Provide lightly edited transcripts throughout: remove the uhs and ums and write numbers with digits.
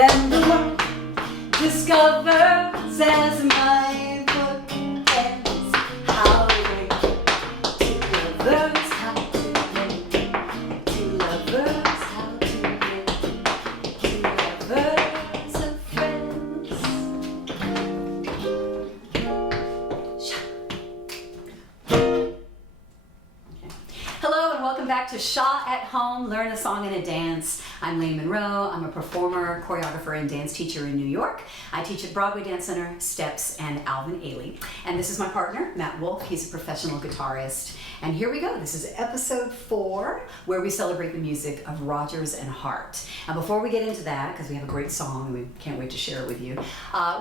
Then the world discovers as my book ends how to wait to lovers, how to wait to lovers, how to wait to lovers of friends. Hello and welcome back to SHA at Home, Learn a Song and a Dance. I'm Lainie Munro. I'm a performer, choreographer, and dance teacher in New York. I teach at Broadway Dance Center, Steps, and Alvin Ailey. And this is my partner, Matt Wolfe. He's a professional guitarist. And here we go. This is episode 4, where we celebrate the music of Rodgers and Hart. And before we get into that, because we have a great song and we can't wait to share it with you,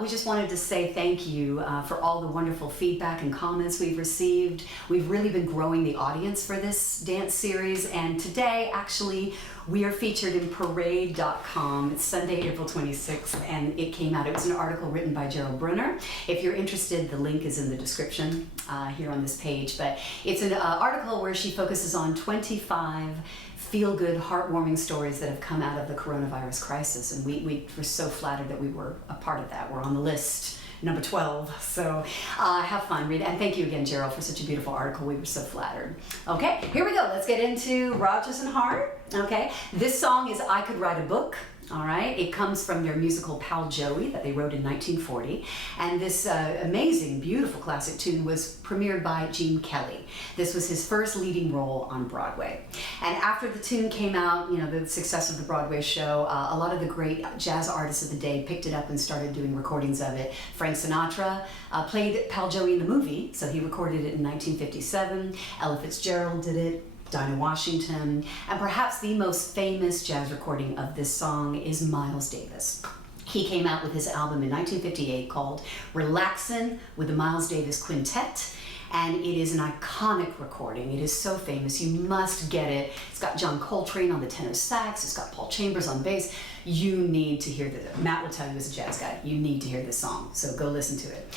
we just wanted to say thank you for all the wonderful feedback and comments we've received. We've really been growing the audience for this dance series, and today, actually, we are featured in Parade.com. It's Sunday, April 26th, and it came out. It was an article written by Gerald Brunner. If you're interested, the link is in the description here on this page. But it's an article where she focuses on 25 feel-good, heartwarming stories that have come out of the coronavirus crisis, and we were so flattered that we were a part of that. We're on the list. Number 12. So have fun, read it. And thank you again, Gerald, for such a beautiful article. We were so flattered. Okay, here we go. Let's get into Rodgers and Hart. Okay, this song is I Could Write a Book. All right, it comes from their musical Pal Joey that they wrote in 1940. And this amazing, beautiful classic tune was premiered by Gene Kelly. This was his first leading role on Broadway. And after the tune came out, you know, the success of the Broadway show, a lot of the great jazz artists of the day picked it up and started doing recordings of it. Frank Sinatra played Pal Joey in the movie, so he recorded it in 1957. Ella Fitzgerald did it. Dinah Washington, and perhaps the most famous jazz recording of this song is Miles Davis. He came out with his album in 1958 called Relaxin' with the Miles Davis Quintet, and it is an iconic recording. It is so famous, you must get it. It's got John Coltrane on the tenor sax, it's got Paul Chambers on bass. You need to hear this. Matt will tell you as a jazz guy, you need to hear this song, so go listen to it.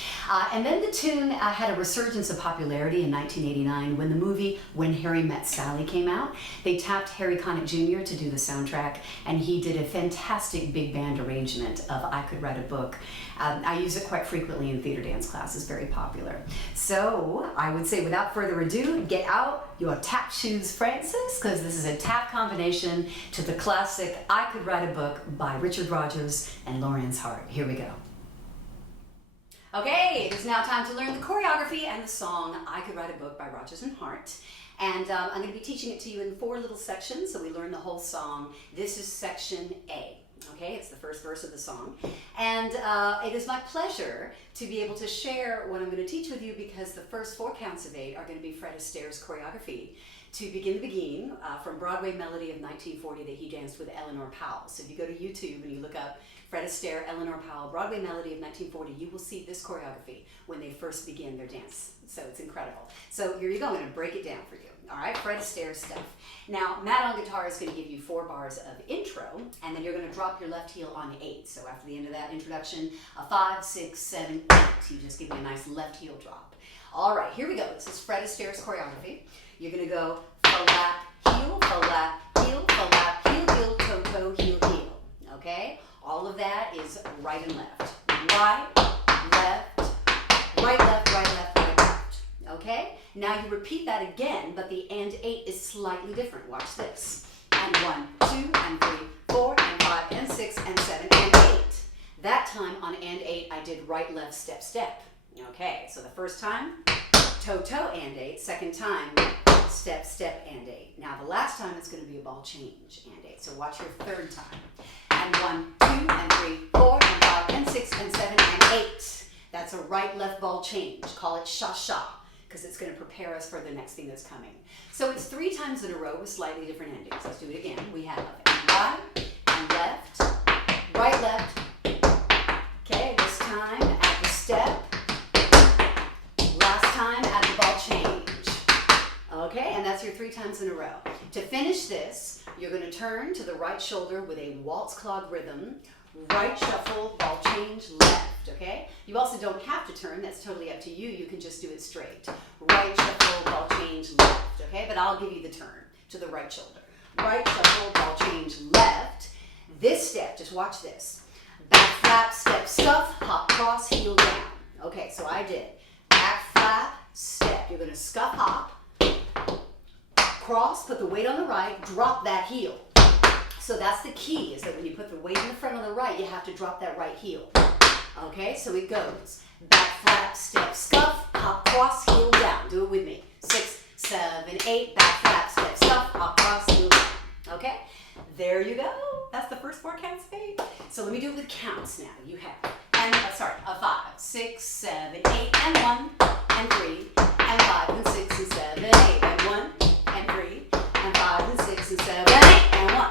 And then the tune had a resurgence of popularity in 1989 when the movie When Harry Met Sally came out. They tapped Harry Connick Jr. to do the soundtrack, and he did a fantastic big band arrangement of I Could Write a Book. I use it quite frequently in theater dance classes, very popular. So I would say without further ado, get out your tap shoes, Francis, because this is a tap combination to the classic I Could Write a Book by Richard Rodgers and Lorenz Hart. Here we go. Okay, it is now time to learn the choreography and the song I Could Write a Book by Rodgers and Hart. And I'm going to be teaching it to you in 4 little sections, so we learn the whole song. This is section A. Okay, it's the first verse of the song. And it is my pleasure to be able to share what I'm going to teach with you, because the first 4 counts of 8 are going to be Fred Astaire's choreography to Begin the Beguine from Broadway Melody of 1940 that he danced with Eleanor Powell. So if you go to YouTube and you look up Fred Astaire, Eleanor Powell, Broadway Melody of 1940, you will see this choreography when they first begin their dance. So it's incredible. So here you go, I'm going to break it down for you. All right, Fred Astaire stuff. Now, Matt on guitar is going to give you 4 bars of intro, and then you're going to drop your left heel on 8. So after the end of that introduction, a 5, 6, 7, 8. You just give me a nice left heel drop. All right, here we go. This is Fred Astaire's choreography. You're going to go flap, heel, flap, heel, flap, heel, heel, toe, toe, heel, heel. Okay? All of that is right and left. Right, left, right, left, right, left, right, left. Okay? Now you repeat that again, but the and 8 is slightly different. Watch this. And 1, 2, and 3, 4, and 5, and 6, and 7, and 8. That time on and 8, I did right, left, step, step. Okay, so the first time, toe, toe, and 8. Second time, step, step, and 8. Now the last time it's going to be a ball change, and 8. So watch your third time. And 1, 2, and 3, 4, and 5, and 6, and 7, and 8. That's a right, left ball change. Call it SHA, because it's going to prepare us for the next thing that's coming. So it's 3 times in a row with slightly different endings. Let's do it again. We have and right, and left, right, left. Okay, this time at the step. Last time at the ball change. Okay, and that's your 3 times in a row. To finish this, you're going to turn to the right shoulder with a waltz clog rhythm. Right shuffle, ball change, left, okay? You also don't have to turn, that's totally up to you. You can just do it straight. Right shuffle, ball change, left, okay? But I'll give you the turn to the right shoulder. Right shuffle, ball change, left. This step, just watch this. flap, step, scuff, hop, cross, heel down. Okay, so I did back, flap, step. You're gonna scuff, hop, cross, put the weight on the right, drop that heel. So that's the key, is that when you put the weight in the front on the right, you have to drop that right heel. Okay, so it goes back, flap, step, scuff, hop, cross, heel down. Do it with me. 6, 7, 8, back, flap, step, scuff, hop, cross, heel down. Okay, there you go. That's the first 4 counts of 8. So let me do it with counts now. You have, and sorry, a 5, 6, 7, 8, and 1, and 3, and 5, and 6, and 7, 8, and 1, and 3, and 5, and 6, and 7, 8, and 1,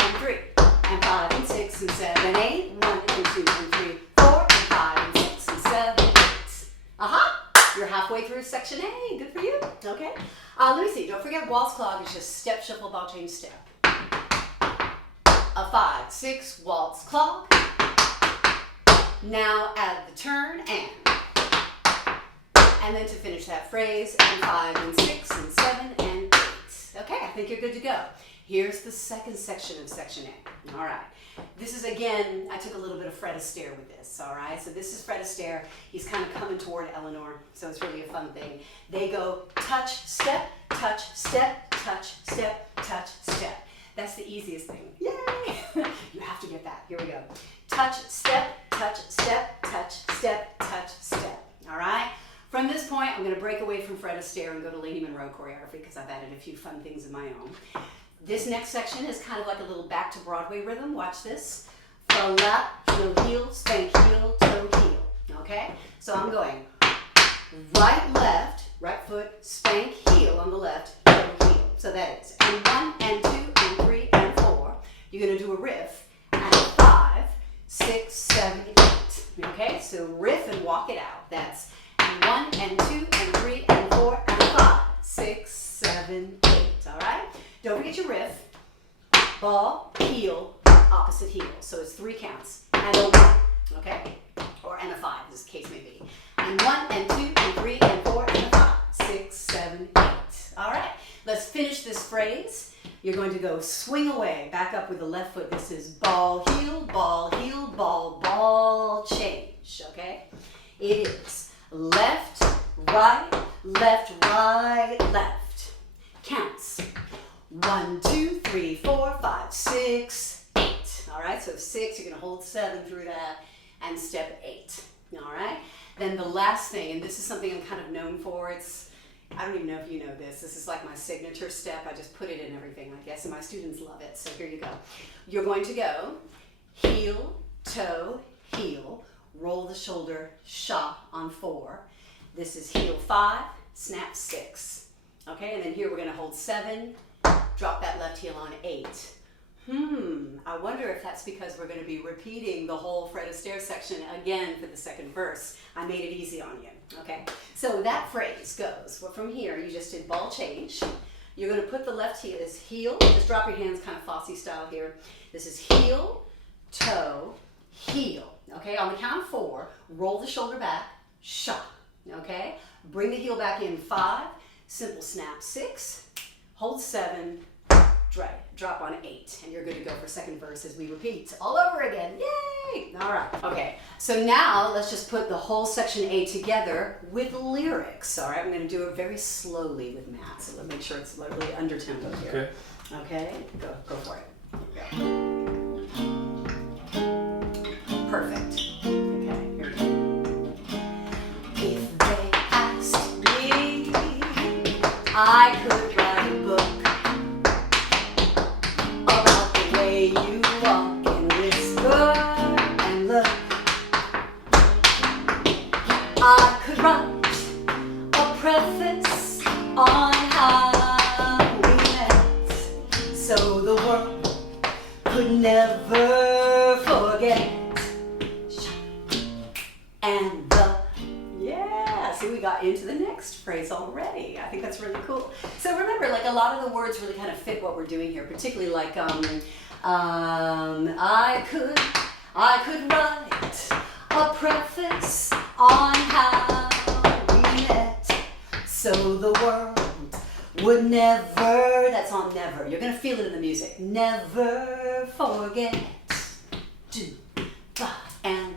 and 3, and 5, and 6, and 7, 8, 1, and 2, and 3, 4, and 5, and 6, and 7, 8. Aha! You're halfway through section A. Good for you. Okay. Let me see. Don't forget waltz clog is just step, shuffle, ball change, step. A 5, 6, waltz clog. Now add the turn and then to finish that phrase, and 5, and 6, and 7, and 8. Okay, I think you're good to go. Here's the second section of section A. All right. This is, again, I took a little bit of Fred Astaire with this, all right? So this is Fred Astaire. He's kind of coming toward Eleanor, so it's really a fun thing. They go touch, step, touch, step, touch, step, touch, step. That's the easiest thing. Yay! You have to get that. Here we go. Touch, step, touch, step, touch, step, touch, step. All right? From this point, I'm going to break away from Fred Astaire and go to Lainie Munro choreography because I've added a few fun things of my own. This next section is kind of like a little back to Broadway rhythm. Watch this. Flap, heel, heel, spank, heel, toe, heel. Okay? So I'm going right, left, right foot, spank, heel on the left, toe, heel. So that is. And 1, and 2, and 3, and 4. You're going to do a riff. And 5, 6, 7, 8. Okay? So riff and walk it out. That's 1, and 2, and 3, and 4, and 5, 6, 7, 8. All right? Don't forget your riff. Ball, heel, opposite heel. So it's 3 counts. And a 1. Okay? And a 5, as the case may be. And 1, and 2, and 3, and 4, and a 5, 6, 7, 8. All right. Let's finish this phrase. You're going to go swing away, back up with the left foot. This is ball, heel, ball, ball, change. Okay? It is left, right, left. Counts. 1, 2, 3, 4, 5, 6, 8. All right, so 6, you're going to hold 7 through that and step 8. All right, then the last thing, and this is something I'm kind of known for. I don't even know if you know this. This is like my signature step. I just put it in everything, I guess, and my students love it. So here you go. You're going to go heel, toe, heel, roll the shoulder, SHA on 4. This is heel 5, snap 6. Okay, and then here we're going to hold 7, drop that left heel on 8. I wonder if that's because we're going to be repeating the whole Fred Astaire section again for the second verse. I made it easy on you. Okay, so that phrase goes, well, from here, you just did ball change. You're going to put the left heel, this heel, just drop your hands kind of Fosse style here. This is heel, toe, heel. Okay, on the count of 4, roll the shoulder back, SHA. Okay, bring the heel back in 5, simple snap 6, hold 7, drop on 8, and you're good to go for second verse as we repeat all over again. Yay! All right. Okay, so now let's just put the whole section A together with lyrics. All right, I'm going to do it very slowly with Matt, so let's make sure it's really under tempo here. Okay, go for it. Here we go. Perfect. Okay, here we go. If they asked me, I could write a book about the way you walk and whisper and look. I could write a preface on how we met, so the world could never forget. And see, we got into the next phrase already. I think that's really cool. So remember, like, a lot of the words really kind of fit what we're doing here, particularly like I could write a preface on how we met, so the world would never, that's on never, you're gonna feel it in the music, never forget. 2, 5, and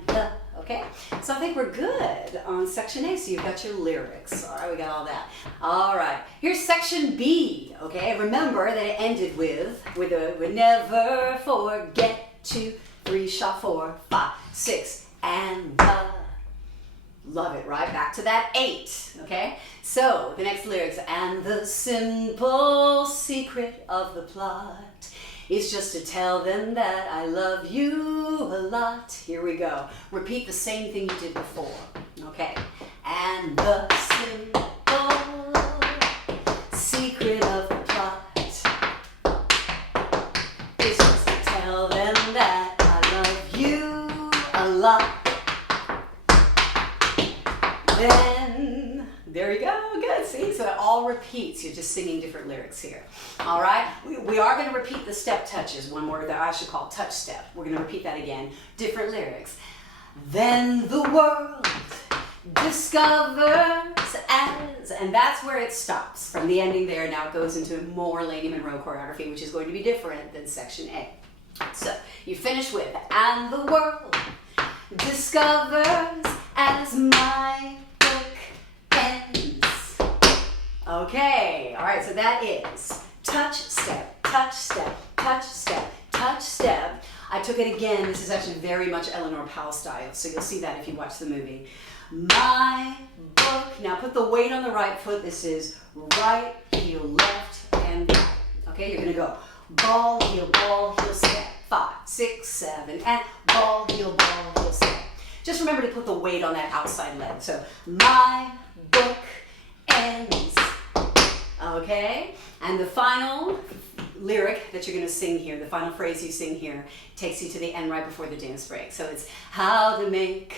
okay? So I think we're good on section A, so you've got your lyrics. All right, we got all that. All right, here's section B, okay? Remember that it ended with a would never forget 2, 3, SHA 4, 5, 6, and the. Love it, right? Back to that 8, okay? So the next lyrics, and the simple secret of the plot is just to tell them that I love you a lot. Here we go. Repeat the same thing you did before, okay? And the simple secret of the plot is just to tell them that I love you a lot. Then, there you go, good, see? So it all repeats, you're just singing different lyrics here. All right, we are gonna repeat the step touches, one more that I should call touch step. We're gonna repeat that again, different lyrics. Then the world discovers as, and that's where it stops. From the ending there, now it goes into more Lainie Munro choreography, which is going to be different than section A. So, you finish with, and the world discovers as my book ends. Okay, all right, so that is touch, step, touch, step, touch, step, touch, step. I took it again. This is actually very much Eleanor Powell style, so you'll see that if you watch the movie. My book. Now put the weight on the right foot. This is right heel, left, and right. Okay, you're gonna go ball, heel, step. 5, 6, 7, and ball, heel, step. Just remember to put the weight on that outside leg. So, my book ends. Okay? And the final lyric that you're going to sing here, the final phrase you sing here, takes you to the end right before the dance break. So it's how to make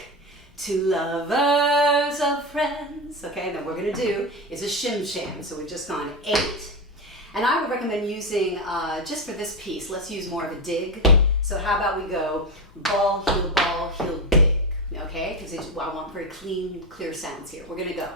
2 lovers of friends. Okay? And then what we're going to do is a shim sham. So we've just gone 8. And I would recommend using, just for this piece, let's use more of a dig. So how about we go ball, heel, dig. Okay, because I want very clean, clear sounds here. We're going to go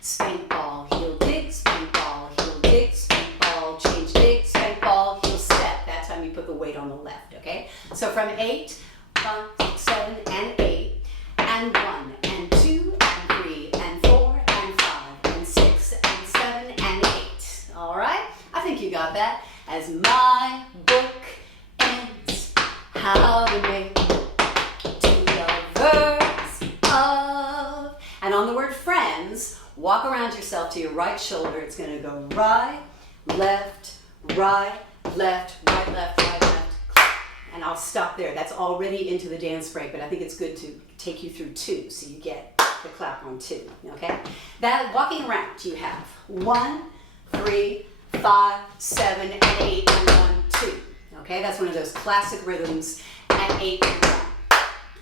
spank, ball, heel, dig, spank, ball, heel, dig, spank, ball, change, dig, spank, ball, heel, step. That time you put the weight on the left, okay? So from 8, 1, 6, 7, and 8, and 1, and 2, and 3, and 4, and 5, and 6, and 7, and 8. All right? I think you got that. As my book ends, how to make of, and on the word friends, walk around yourself to your right shoulder. It's going to go right, left, right, left, right, left, right, left, and I'll stop there. That's already into the dance break, but I think it's good to take you through 2, so you get the clap on 2, okay? That walking around, you have 1, 3, 5, 7, and 8, and 1, 2, okay? That's one of those classic rhythms, and 8, and 1.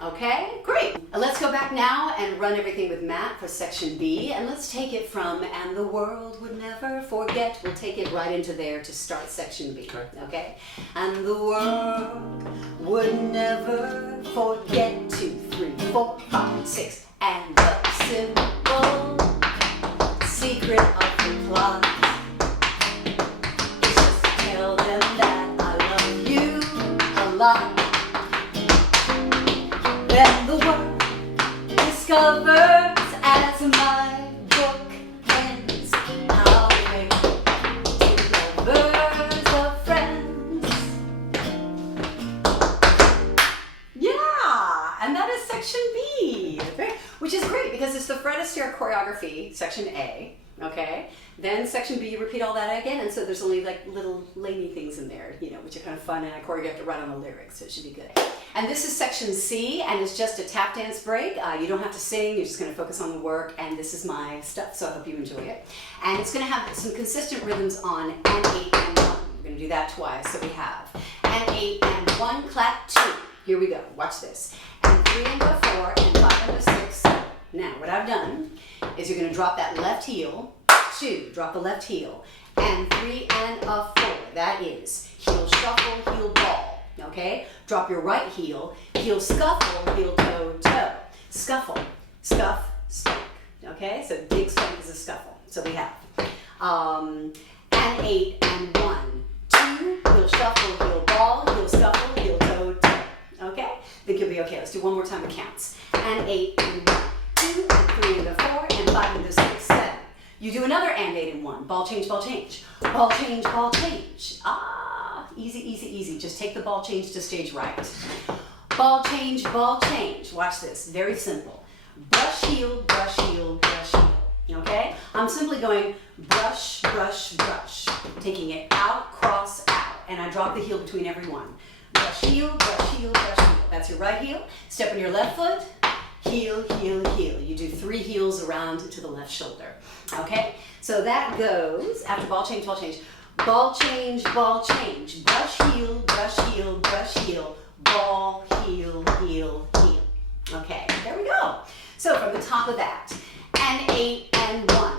Okay, great. Let's go back now and run everything with Matt for section B, and let's take it from and the world would never forget. We'll take it right into there to start section B. Okay? And the world would never forget 2, 3, 4, 5, 6, and the simple secret of the plot is just to tell them that I love you a lot. Then the world discovers as my book ends how to make 2 lovers of friends. Yeah, and that is section B, okay? Which is great because it's the Fred Astaire choreography, section A, okay? Then section B, you repeat all that again, and so there's only like little Lainie things in there, you know, which are kind of fun, and I choreographed it right on the lyrics, so it should be good. And this is section C, and it's just a tap dance break. You don't have to sing, you're just gonna focus on the work, and this is my stuff, so I hope you enjoy it. And it's gonna have some consistent rhythms on and 8 and 1. We're gonna do that twice, so we have and 8 and 1, clap 2. Here we go, watch this. And 3 and go 4, and 5 and go 6. Now, what I've done is you're gonna drop that left heel, 2, drop the left heel, and 3 and a 4. That is heel shuffle, heel ball. Okay? Drop your right heel, heel scuffle, heel toe, toe. Scuffle, scuff, spank. Okay? So dig, spank is a scuffle. So we have and 8 and 1, 2, heel shuffle, heel ball, heel scuffle, heel toe, toe. Okay? Think you'll be okay. Let's do one more time with counts. And 8, and 1, 2, and 3, and 4, and 5, and 6, 7. You do another and 8 and 1. Ball change, ball change. Ball change, ball change. Ah, easy, easy, easy. Just take the ball change to stage right. Ball change, ball change. Watch this, very simple. Brush, heel, brush, heel, brush, heel. Okay? I'm simply going brush, brush, brush. Taking it out, cross, out. And I drop the heel between every one. Brush, heel, brush, heel, brush, heel. That's your right heel. Step on your left foot. Heel, heel, heel. You do 3 heels around to the left shoulder. Okay? So that goes, after ball change, ball change. Ball change, ball change. Brush, heel, brush, heel, brush, heel. Ball, heel, heel, heel. Okay, there we go. So from the top of that, and 8 and 1,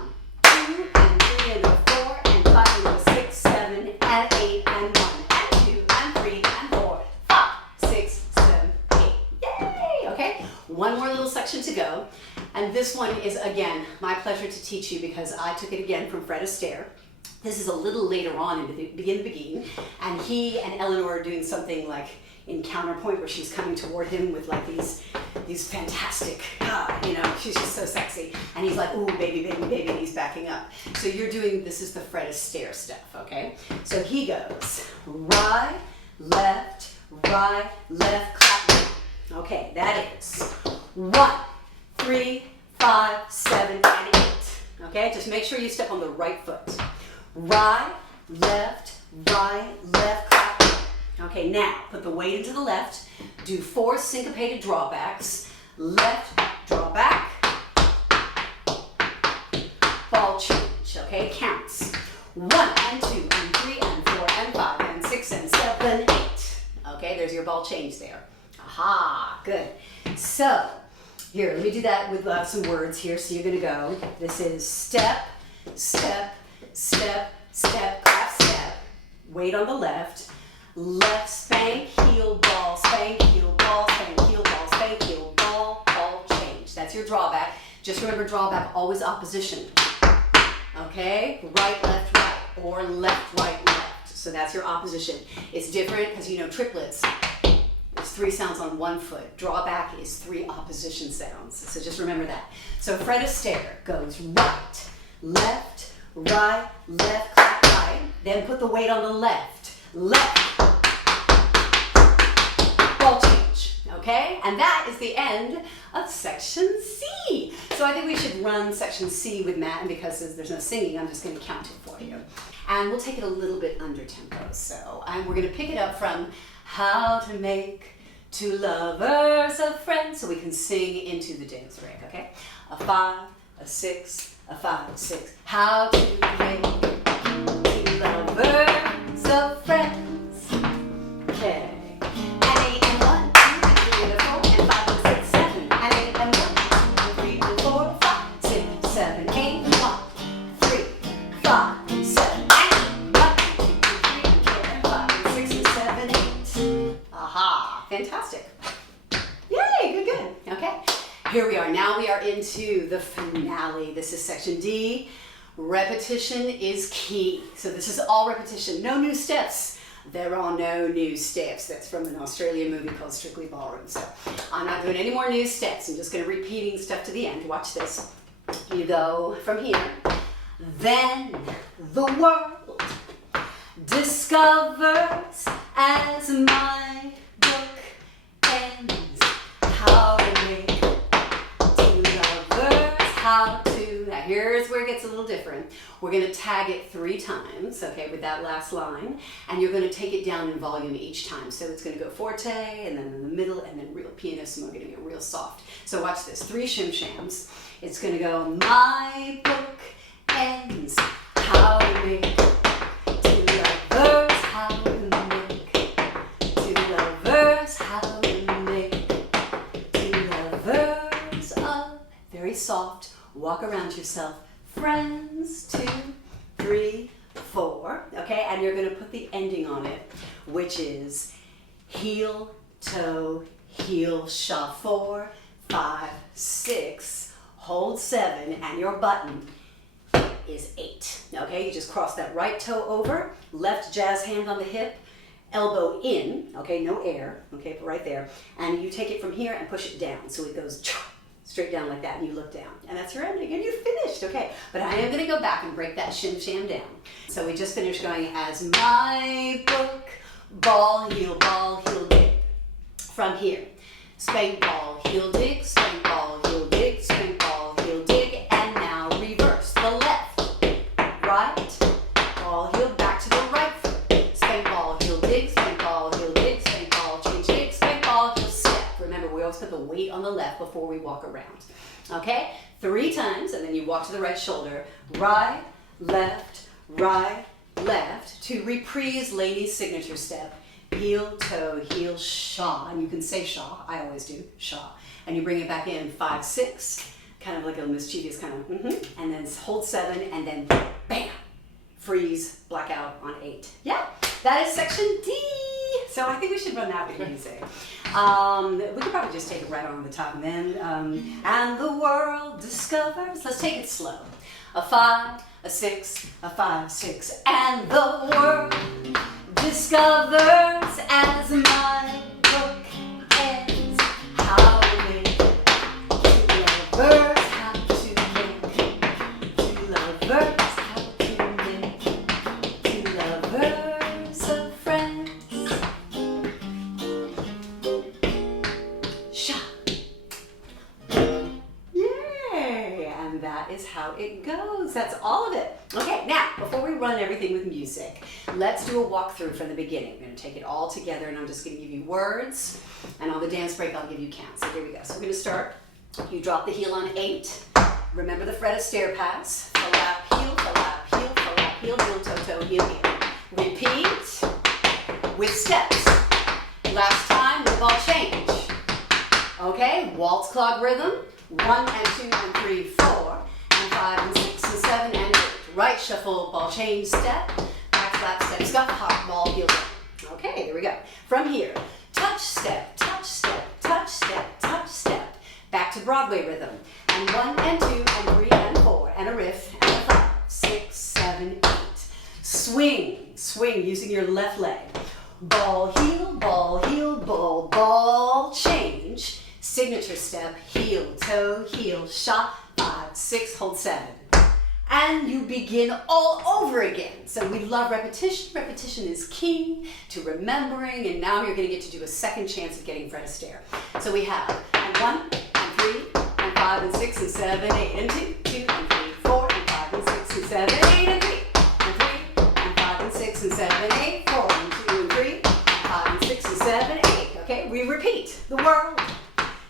2 and 3 and 4 and 5 and 6, 7 and 8 and 1 and 2 and 3 and 4, 5, 6, 7, 8. Yay! Okay, one more little section to go. And this one is, again, my pleasure to teach you because I took it again from Fred Astaire. This is a little later on in the beginning, and he and Eleanor are doing something like in counterpoint where she's coming toward him with like these fantastic, she's just so sexy. And he's like, ooh, baby, baby, baby, and he's backing up. So you're doing, this is the Fred Astaire stuff, okay? So he goes, right, left, clap. Okay, that is 1, 3, 5, 7, and 8. Okay, just make sure you step on the right foot. Right, left, clap. Okay, now put the weight into the left. Do 4 syncopated drawbacks. Left, draw back. Ball change, okay, counts. 1 and 2 and 3 and 4 and 5 and 6 and 7, 8. Okay, there's your ball change there. Aha, good. So, here, let me do that with some words here. So you're gonna go, this is step, step, step, step, clap, step. Weight on the left. Left, spank, heel, ball, spank, heel, ball, spank, heel, ball, spank, heel, ball, ball, change. That's your drawback. Just remember drawback, always opposition. Okay? Right, right, or left, left. So that's your opposition. It's different because you know triplets. There's 3 sounds on one foot. Drawback is 3 opposition sounds. So just remember that. So Fred Astaire goes right, left, clap, right. Then put the weight on the left. Ball change, okay? And that is the end of section C. So I think we should run section C with Matt, and because there's no singing, I'm just going to count it for you. And we'll take it a little bit under tempo. So we're going to pick it up from how to make 2 lovers a friend, so we can sing into the dance break, okay? A 5, a 6, a 5, 6. How to make 2 lovers a friends. Okay. And 8 and 1, 2 and 3 and 4 and 5 and 6, 7. And 8 and 1, 2 and 3 and 4, 5, 6, 7, 8. 1, 3, 5, 7. And 1, 2, 3 and 4 and 5 and 6 and 7, 8. Aha! Fantastic. Yay! Good. Okay. Here we are. Now we are into the finale. This is section D. Repetition is key. So this is all repetition. No new steps. There are no new steps. That's from an Australian movie called Strictly Ballroom. So I'm not doing any more new steps. I'm just going to repeating stuff to the end. Watch this. You go from here. Then the world discovers as my book ends how to make 2 lovers, how to. Now here's where it gets a little different. We're going to tag it 3 times, okay, with that last line, and you're going to take it down in volume each time. So it's going to go forte, and then in the middle, and then real pianissimo, going to get real soft. So watch this, 3 shim-shams. It's going to go, my book ends, how to make 2 lovers, how to make 2 lovers, how to make 2 lovers of, very soft. Walk around yourself, friends, 2, 3, 4, okay? And you're going to put the ending on it, which is heel, toe, heel, SHA 4, 5, 6, hold 7, and your button is 8, okay? You just cross that right toe over, left jazz hand on the hip, elbow in, okay, no air, okay, but right there, and you take it from here and push it down, so it goes straight down like that, and you look down, and that's your ending, and you finished, okay. But I am gonna go back and break that shim sham down. So we just finished going as my book, ball, heel, dig. From here, spank, ball, heel, dig, spank, ball, heel, dig, spank, ball, heel, dig, and now reverse. The left, right, ball, heel, back to the right foot. Spank, ball, heel, dig, spank, ball, heel, dig, spank, ball, change, dig, spank, ball, heel, step. Remember, we always put the weight on the left before we walk around. Okay? 3 times, and then you walk to the right shoulder. Right, left, to reprise Lainie's signature step. Heel, toe, heel, SHA. And you can say SHA. I always do, SHA. And you bring it back in 5, 6, kind of like a mischievous kind of, and then hold 7, and then bam, freeze, blackout on 8. Yeah, that is section D. So I think we should run that with music. We could probably just take it right on the top, and then, and the world discovers, let's take it slow. A 5, a 6, a 5, 6, and the world discovers as my book ends how many lovers have to make, 2 lovers have to make, 2 lovers of friends. SHA. Yay! And that is how it goes. That's all of it. Okay, now, before we run everything with music, let's do a walkthrough from the beginning. We're going to take it all together, and I'm just going to give you words, and on the dance break, I'll give you counts. So here we go. So we're going to start. You drop the heel on 8. Remember the fret of stair pass. Flap, heel, flap, heel, flap, heel, heel, toe, toe, heel, heel. Repeat with steps. Last time, the ball change. Okay, waltz clog rhythm. 1 and 2 and 3, 4, and 5 and 6 and 7 and 8. Right shuffle, ball change, step, back flap, step, scuff, hop, ball, heel, down. Okay, there we go. From here, touch, step, touch, step, touch, step, touch, step. Back to Broadway rhythm. And 1 and 2 and 3 and 4, and a riff, and a 5, 6, 7, 8. Swing, swing using your left leg. Ball, heel, ball, ball, change. Signature step, heel, toe, heel, SHA, 5, 6, hold 7. And you begin all over again. So we love repetition. Repetition is key to remembering, and now you're going to get to do a second chance of getting fret of stair. So we have and 1 and 3 and 5 and 6 and 7, 8 and 2, 2 and 3, 4 and 5 and 6 and 7, 8 and 3 and 3 and 5 and 6 and 7, 8, 4 and 2 and 3, 5 and 6 and 7, 8. Okay, we repeat. The world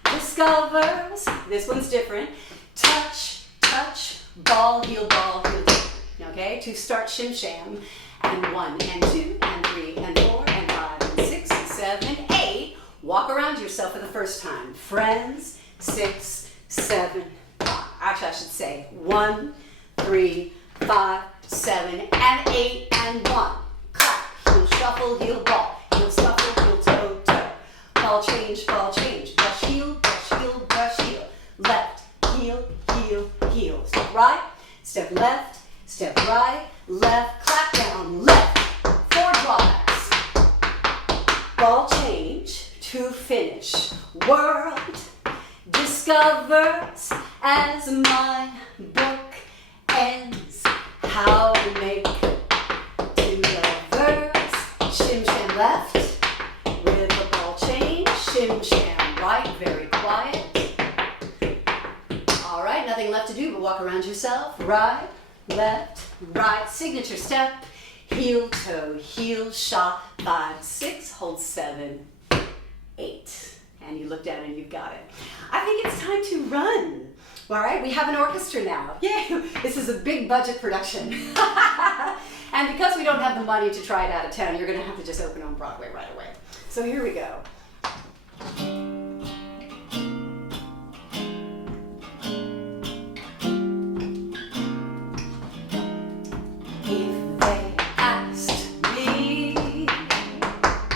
discovers. This one's different. Touch, touch. Ball, heel, okay? To start shim sham, and 1 and 2 and 3 and 4 and 5 and 6 and 7, 8. Walk around yourself for the first time. Friends, 6, 7, 5. Actually, I should say 1, 3, 5, 7, and 8 and 1. Clap, heel, shuffle, heel, ball, heel, shuffle, heel, toe, toe. Ball change, brush heel, brush heel. Left, heel, heel, heel. Step right, step left, step right, left, clap down, left. 4 drawbacks. Ball change to finish. World discovers as my book ends how to make 2 lovers. Shim sham left with a ball change. Shim sham right, very quiet. All right, nothing left to do but walk around yourself. Right, left, right, signature step. Heel, toe, heel, SHA, 5, 6, hold 7, 8. And you look down and you've got it. I think it's time to run. All right, we have an orchestra now. Yay! This is a big budget production. And because we don't have the money to try it out of town, you're going to have to just open on Broadway right away. So here we go. If they asked me,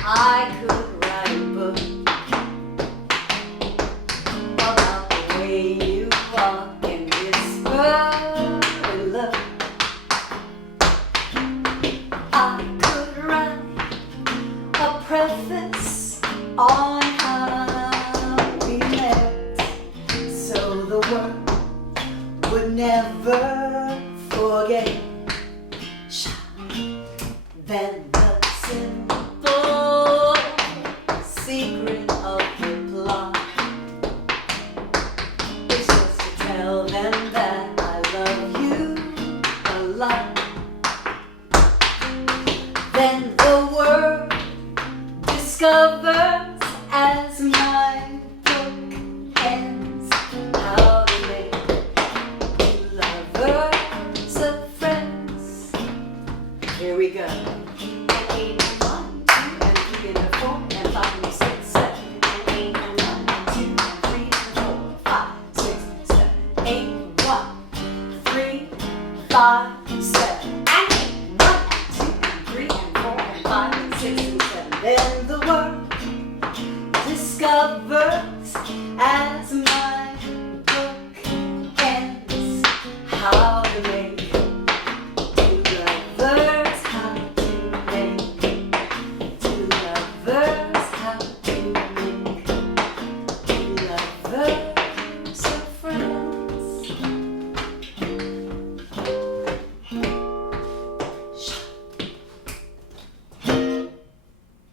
I could write a book about the way you walk and whisper and look. I could write Then the simple secret of the plot is just to tell them that I love you a lot. Then the world discovers as my book ends how to make two lovers of friends. Here we go. And 8 and 1, 2 and 3 and 4 and 5 and 6, 7 and 8 and 1, 2 and 3 and 4, 5, 6, 7, 8, 1, 3, 5, 7 and 8, 1 and 2 and 3 and 4 and 5 and 6 and 7. Then the world discovers as my book ends how to make two lovers, how to make two lovers, how to make two lovers of friends.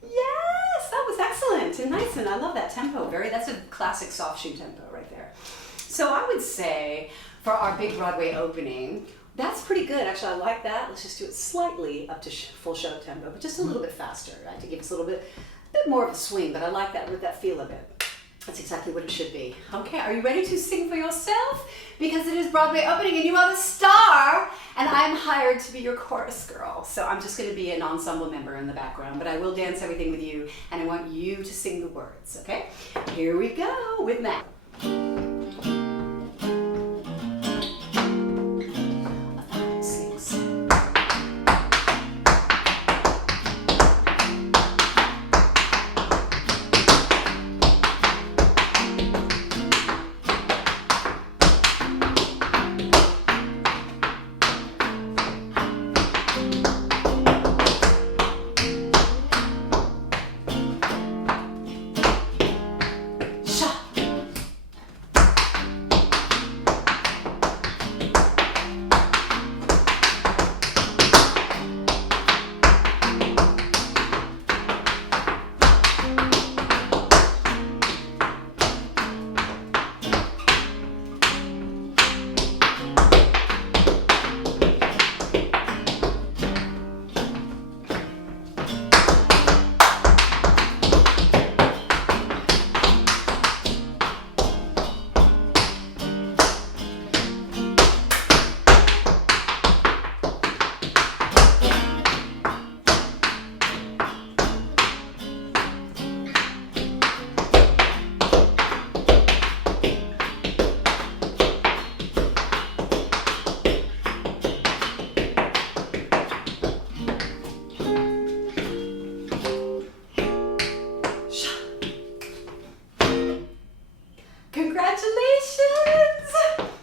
Yes, that was excellent and nice, and I love that tempo. That's a classic soft shoe tempo right there. So I would say for our big Broadway opening, that's pretty good. Actually, I like that. Let's just do it slightly up to full show tempo, but just a little bit faster, right? To give us a little bit more of a swing, but I like that with that feel of it. That's exactly what it should be. Okay, are you ready to sing for yourself? Because it is Broadway opening and you are the star, and I'm hired to be your chorus girl. So I'm just going to be an ensemble member in the background, but I will dance everything with you, and I want you to sing the words, okay? Here we go with Matt.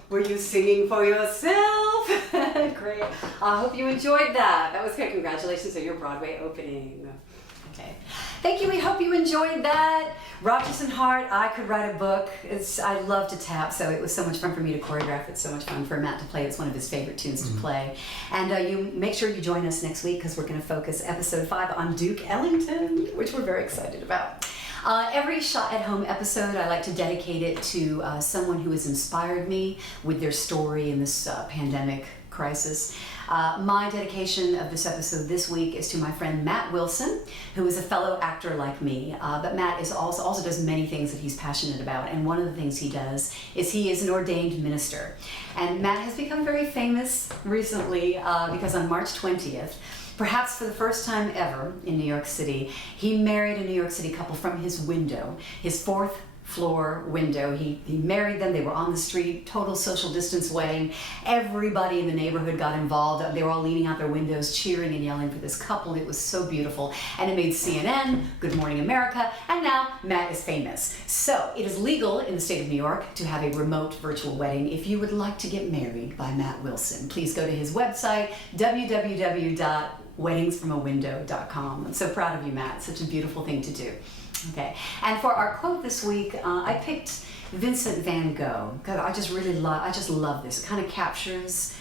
Were you singing for yourself? Great. I hope you enjoyed that. That was good. Congratulations on your Broadway opening. Okay. Thank you. We hope you enjoyed that. Rodgers and Hart, I could write a book. I love to tap, so it was so much fun for me to choreograph. It's so much fun for Matt to play. It's one of his favorite tunes to play. And you make sure you join us next week because we're going to focus episode 5 on Duke Ellington, which we're very excited about. Every SHA at Home episode, I like to dedicate it to someone who has inspired me with their story in this pandemic crisis. My dedication of this episode this week is to my friend Matt Wilson, who is a fellow actor like me. But Matt is also does many things that he's passionate about, and one of the things he does is he is an ordained minister. And Matt has become very famous recently because on March 20th, perhaps for the first time ever in New York City, he married a New York City couple from his window, his 4th floor window. He married them. They were on the street, total social distance wedding. Everybody in the neighborhood got involved. They were all leaning out their windows, cheering and yelling for this couple. It was so beautiful. And it made CNN, Good Morning America, and now Matt is famous. So it is legal in the state of New York to have a remote virtual wedding. If you would like to get married by Matt Wilson, please go to his website, www.weddingsfromawindow.com. I'm so proud of you, Matt. It's such a beautiful thing to do. Okay, and for our quote this week, I picked Vincent van Gogh because I just love this. It kind of captures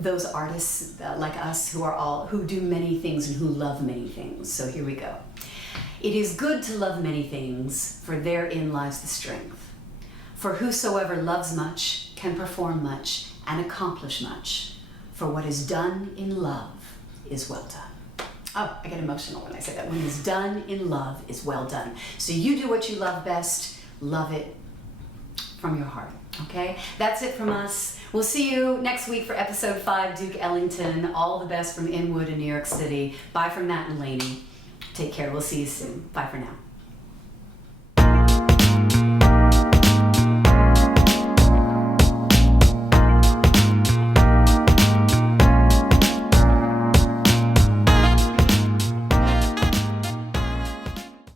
those artists like us who do many things and who love many things. So here we go. It is good to love many things, for therein lies the strength. For whosoever loves much can perform much and accomplish much. For what is done in love is well done. Oh, I get emotional when I say that. What is done in love is well done. So you do what you love best. Love it from your heart. Okay? That's it from us. We'll see you next week for episode 5, Duke Ellington. All the best from Inwood in New York City. Bye from Matt and Lainie. Take care. We'll see you soon. Bye for now.